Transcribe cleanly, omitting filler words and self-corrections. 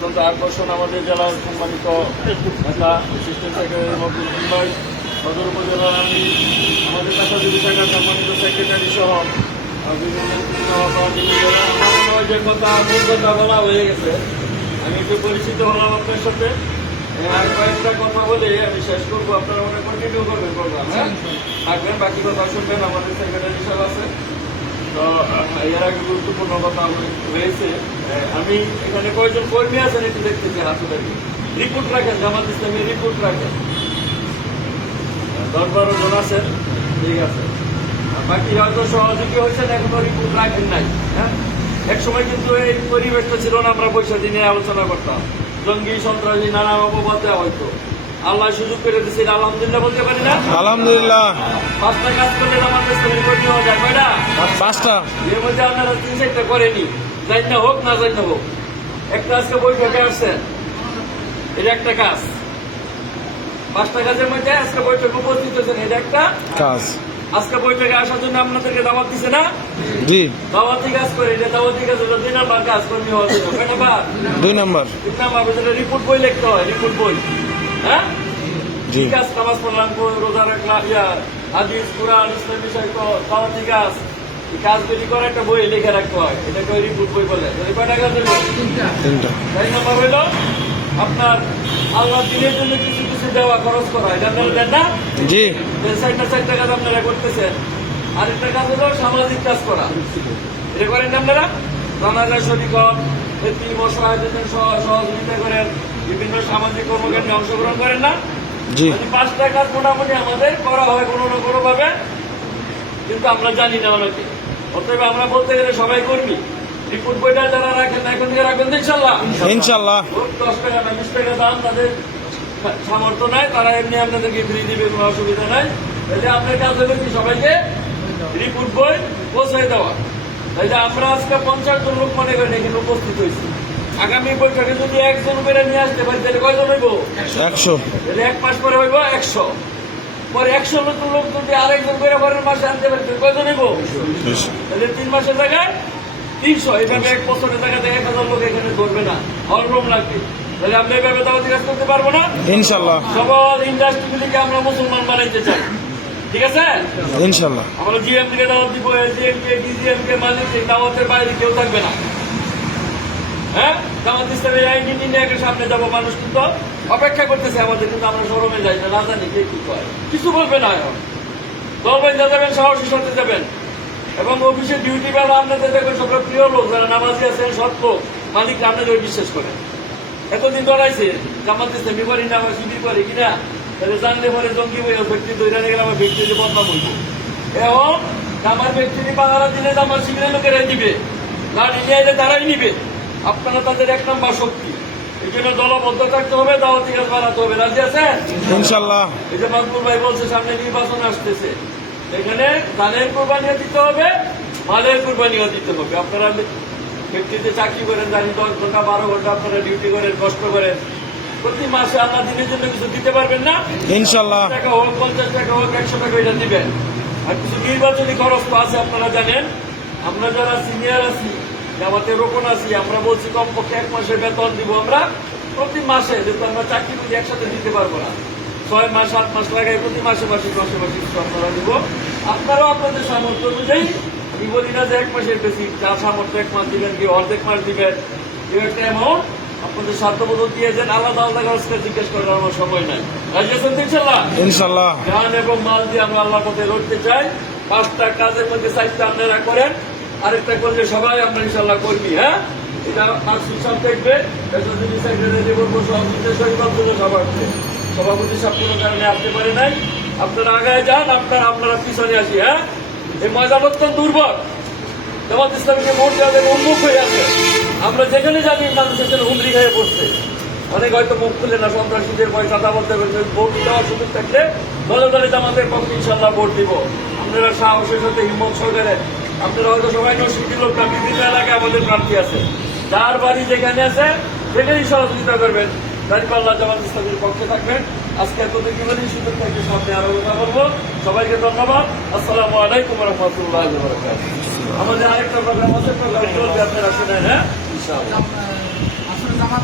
অত্যন্ত আকর্ষণ আমাদের জেলার সম্মানিত নেতা অ্যাসিস্ট্যান্ট সেক্রেটারি মফিজুল ভাই, সদর উপজেলার আমি আমাদের পেশাজীবী শাখার সম্মানিত সেক্রেটারি সহ বিভিন্ন আমার মনে হয় যে মূল কথা বলা হয়ে গেছে। আমি একটু পরিচিত হলাম আপনার সাথে, আর কয়েকটা কথা বলে আমি শেষ করবো। আপনারা মনে কন্টিনিউ করবেন প্রোগ্রাম, হ্যাঁ থাকবেন, বাকি কথা শুনবেন। আমাদের সেক্রেটারি সাহেব আছে, তো এর আগে গুরুত্বপূর্ণ কথা হয়েছে। আমি এখানে কয়েকজন কর্মী আছেন একটু দেখতেছি, হাতে দেখি রিপোর্ট রাখেন, জামাত ইসলামের রিপোর্ট রাখেন, 10-12 জন আছেন, ঠিক আছে। বাকি হয়তো সহযোগী হয়েছেন, এখনো রিপোর্ট রাখেন নাই। হ্যাঁ, এক সময় কিন্তু এই পরিবেশটা ছিল না, আমরা বৈশাখী নিয়ে আলোচনা করতাম, জঙ্গি সন্ত্রাসী নানা অপবাদ দেওয়া হয়তো। আল্লাহ সুযোগ করে দিচ্ছি, আলহামদুলিল্লাহ বলতে পারি না? আলহামদুলিল্লাহ। 5টা কাজ করলে আমার ইসলামের কর্মী হওয়া যায়, কয়টা? 5টা। এর মধ্যে আপনারা 3-4টা করেনি, যাই না হোক না যাই না হোক। একটা আজকে বৈঠকে আসছেন, এটা একটা কাজ। 5টা কাজের মধ্যে আজকে বৈঠকে উপস্থিত হয়েছেন, এটা একটা কাজ। আজকে বৈঠকে আসার জন্য আপনাদেরকে দাওয়াত দিছে না? জি। দাওয়াতি কাজ করে, এটা দাওয়াতি কাজ হলো 2 নাম্বার কাজ, কর্মী হওয়ার জন্য। কয় নাম্বার? 2 নাম্বার। 2 নাম্বার বলতে রিপোর্ট বই লিখতে হয়, রিপোর্ট বই। হ্যাঁ, জি। কাজ, নামাজ পড়লাম, রোজা রাখলাম, হাদিস, কুরআন, ইসলামী সাহিত্য, দাওয়াতি কাজ, এই কাজগুলি করে একটা বই লিখে রাখতে হয়, এটাকে রিপোর্ট বই বলে। কয়টা কাজ হইল? 3টা। 4 নাম্বার হইল আপনার আল্লাহ দিনের জন্য কিছু কিছু দেওয়া, খরচ করা, এটা আপনারা দেন না? জি। 4টা কাজ আপনারা করতেছেন। আরেকটা কাজ হলো সামাজিক কাজ করা, এটা করেন না আপনারা? জানাজা শরীক হন, এতিম অসহায়দের সহযোগিতা করেন, বিভিন্ন সামাজিক কর্মকাণ্ডে অংশগ্রহণ করেন না? জি। 5টা কাজ মোটামুটি আমাদের করা হয় কোনো না কোনো ভাবে, কিন্তু আমরা জানি না অনেকে। অতএব আমরা বলতে গেলে সবাই কর্মী। রিপোর্ট বইটা যারা রাখেন এখন থেকে রাখবেন ইনশাল্লাহ। ইনশাল্লাহ। 10 টাকা না 20 টাকা দাম, তাদের সামর্থ্য নাই, তারা এমনি আপনাদেরকে ফ্রি দিবে, কোনো অসুবিধা নাই। তাহলে আপনার কাজ হবে কি, সবাইকে রিপোর্ট বই পৌঁছাই দেওয়া। তাহলে আমরা আজকে 50 জন লোক মনে করেন এখানে উপস্থিত হয়েছি। আগামী বৈঠকে যদি 1 জন করে নিয়ে আসতে পারি, তাহলে কয়জন হইব? 100। তাহলে 1 মাস পরে হইব 100। পরে 100 নতুন লোক যদি আরেকজন করে পরের মাসে আনতে পারি, কয়জন হইব? তাহলে 3 মাসের জায়গায় 300। এইভাবে 1 বছরের জায়গাতে 1000 লোক এখানে ধরবে না, হররুম লাগবে। তাহলে আমরা এইভাবে দাওয়াতি কাজ করতে পারবো না? ইনশাল্লাহ। সকল ইন্ডাস্ট্রিগুলিকে আমরা মুসলমান বানাইতে চাই, ঠিক আছে? ইনশাল্লাহ। আমরা জিএম কে দাওয়াত দিব, এজিএম কে, ডিজিএম কে, মালিক দাওয়াতের বাইরে কেউ থাকবে না। হ্যাঁ, জামাত ইসলামের আইনি নির্ণায়কের সামনে যাবো, মানুষ কিন্তু অপেক্ষা করতেছে আমাদের, কিন্তু আমরা শরমে যাই না, না জানি কে কি করে, কিছু বলবে না। এখন দলবেন যাবেন, সাহসী সাথে যাবেন, এবং অফিসে ডিউটি বেলা আপনাদের দেখবেন সব প্রিয় লোক, যারা নামাজি আছেন, সৎ লোক, মালিকরা আপনাদের বিশ্বাস করেন। এতদিন ধরাইছে জামাত ইসলামী করি না, আমার শিবির করে কিনা, তাহলে জানলে পরে জঙ্গি বই ব্যক্তি তৈরি গেলে আমার ব্যক্তিতে বদনাম হইব। এবং আমার ব্যক্তি বাংলা দিলে আমার শিবিরের লোকেরাই দিবে, গাড়ি নিয়ে এলে তারাই নিবে। আপনারা তাদের 1 নম্বর শক্তি। এই জন্য দলবদ্ধ থাকতে হবে, দাওয়াতি কাজ বানাতে হবে। রাজি আছেন? ইনশাল্লাহ। এই যে মাকবুল ভাই বলছে সামনে নির্বাচন আসতেছে, এখানে ধানের কোরবানিও দিতে হবে, মালের কোরবানিও দিতে হবে। আপনারা ব্যক্তিতে চাকরি করেন, জানি 10 ঘন্টা 12 ঘন্টা আপনারা ডিউটি করেন, কষ্ট করেন, প্রতি মাসে আল্লাহ দিনের জন্য কিছু দিতে পারবেন না? ইনশাল্লাহ। 50 টাকা হোক, 50 টাকা হোক, 100 টাকা এটা দিবেন। আর কিছু নির্বাচনী খরচ তো আছে, আপনারা জানেন। আমরা যারা সিনিয়র আছি, আমাদের রোপণ আছি, আমরা বলছি কমপক্ষে 1 মাসের বেতন দিব আমরা প্রতি মাসে, যেহেতু আমরা চাকরি করি একসাথে দিতে পারবো না। 6 মাস 7 মাস লাগাই প্রতি মাসে মাসে কিছু আপনারা দিব। আপনারাও আপনাদের সামর্থ্য অনুযায়ী, আমি বলি না যে 1 মাসের বেশি, যার সামর্থ্য 1 মাস দিবেন, কি অর্ধেক মাস দিবেন, কেউ একটা অ্যামাউন্ট আপনাদের স্বার্থবোধ দিয়েছেন। আলাদা আলাদা কাজকে জিজ্ঞেস করার আমার সময় নাই। রাজি আছেন তো ইনশাল্লাহ? ইনশাল্লাহ। জ্ঞান এবং মাল দিয়ে আমরা আল্লাহ পথে লড়তে চাই। 5টা কাজের মধ্যে 4টা আপনারা করেন, আরেকটা করলে সবাই আমরা ইনশাল্লাহ করবি। হ্যাঁ, এটা মাসুদ সাহেব দেখবে, সেক্রেটারি বলবো, সভাপতি সাহেব কোনো কারণে আসতে পারে নাই। আপনারা আগায় যান, আপনারা পিছনে আসি। হ্যাঁ, এই ময়দান অত্যন্ত দুর্বল, জামাত ইসলামীকে ভোট দেওয়া থেকে উন্মুখ হয়ে আছে। আমরা যেখানে জানি মানুষ সেখানে হুমড়ি খেয়ে পড়ছে। অনেক হয়তো মুখ খুলে না, সন্ত্রাসীদের ভয় কথা বলতে পারবে। ভোট দেওয়ার সুযোগ থাকলে দলে দলে জামাতের পক্ষে ইনশাল্লাহ ভোট দিব। আপনারা সাহসের সাথে হিম্মত সহকারে, আপনারা হয়তো সবাই নশিটি লোক না, বিভিন্ন এলাকায় আমাদের প্রার্থী আছে, যার বাড়ি যেখানে আছে সেখানেই সহযোগিতা করবেন। দাঁড়িপাল্লা জামাত ইসলামের পক্ষে থাকবেন। আজকে এতদিন কি বলি, সুযোগ থাকবে সামনে আরো কথা বলবো। সবাইকে ধন্যবাদ। আসসালামু আলাইকুম রহমতুল্লাহ। আমাদের আরেকটা প্রোগ্রাম আছে, প্রোগ্রাম চলবে, আপনারা শুনেন। হ্যাঁ, ইনশাআল্লাহ।